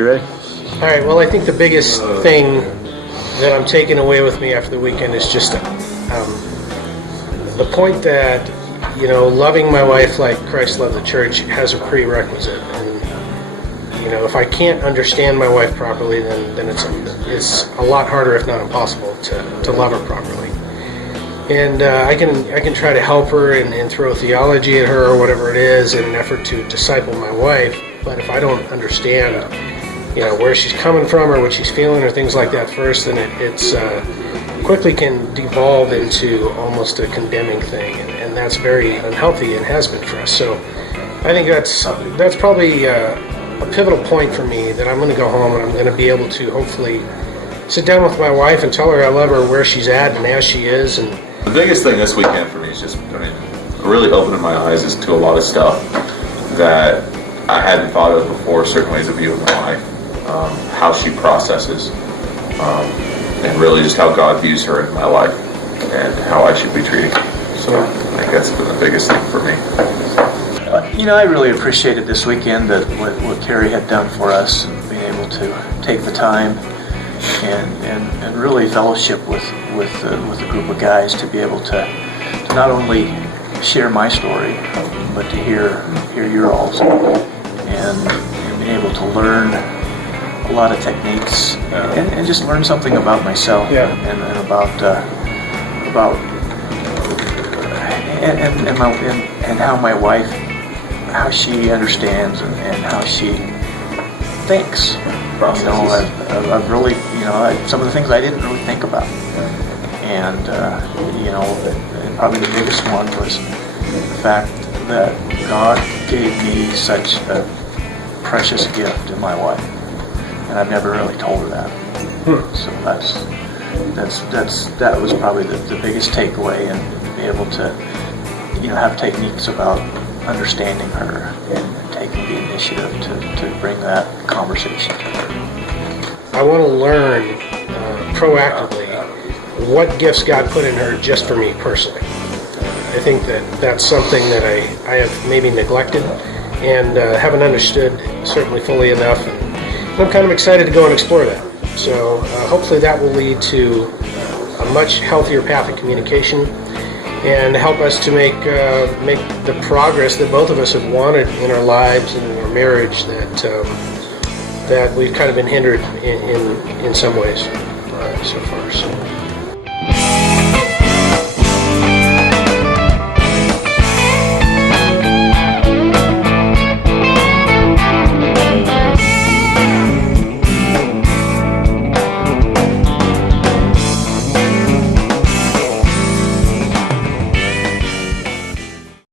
you ready. All right, well, I think the biggest thing that I'm taking away with me after the weekend is just the point that, loving my wife like Christ loved the church has a prerequisite. And, if I can't understand my wife properly, then it's a lot harder, if not impossible, to love her properly. And I can try to help her and throw theology at her or whatever it is in an effort to disciple my wife. But if I don't understand, where she's coming from or what she's feeling or things like that first, then it's quickly can devolve into almost a condemning thing, and that's very unhealthy and has been for us. So I think that's probably a pivotal point for me, that I'm going to go home and I'm going to be able to hopefully sit down with my wife and tell her I love her where she's at and as she is. And the biggest thing this weekend for me is just, really opening my eyes as to a lot of stuff that I hadn't thought of before, certain ways of viewing my life, how she processes, and really just how God views her in my life and how I should be treating her. So I think that's been the biggest thing for me. I really appreciated this weekend that what Carey had done for us, being able to take the time and really fellowship with a group of guys, to be able to not only share my story, but to hear your all's, and being able to learn a lot of techniques and just learn something about myself and how my wife, how she understands and how she thinks. I've really, some of the things I didn't really think about. And, and probably the biggest one was the fact that God gave me such a precious gift in my wife. And I've never really told her that. So that was probably the biggest takeaway, and be able to, have techniques about understanding her and taking the initiative to bring that conversation to her. I want to learn proactively what gifts God put in her just for me personally. I think that's something that I have maybe neglected and haven't understood certainly fully enough. And I'm kind of excited to go and explore that. So hopefully that will lead to a much healthier path of communication and help us to make the progress that both of us have wanted in our lives and in our marriage that we've kind of been hindered in some ways so far. So.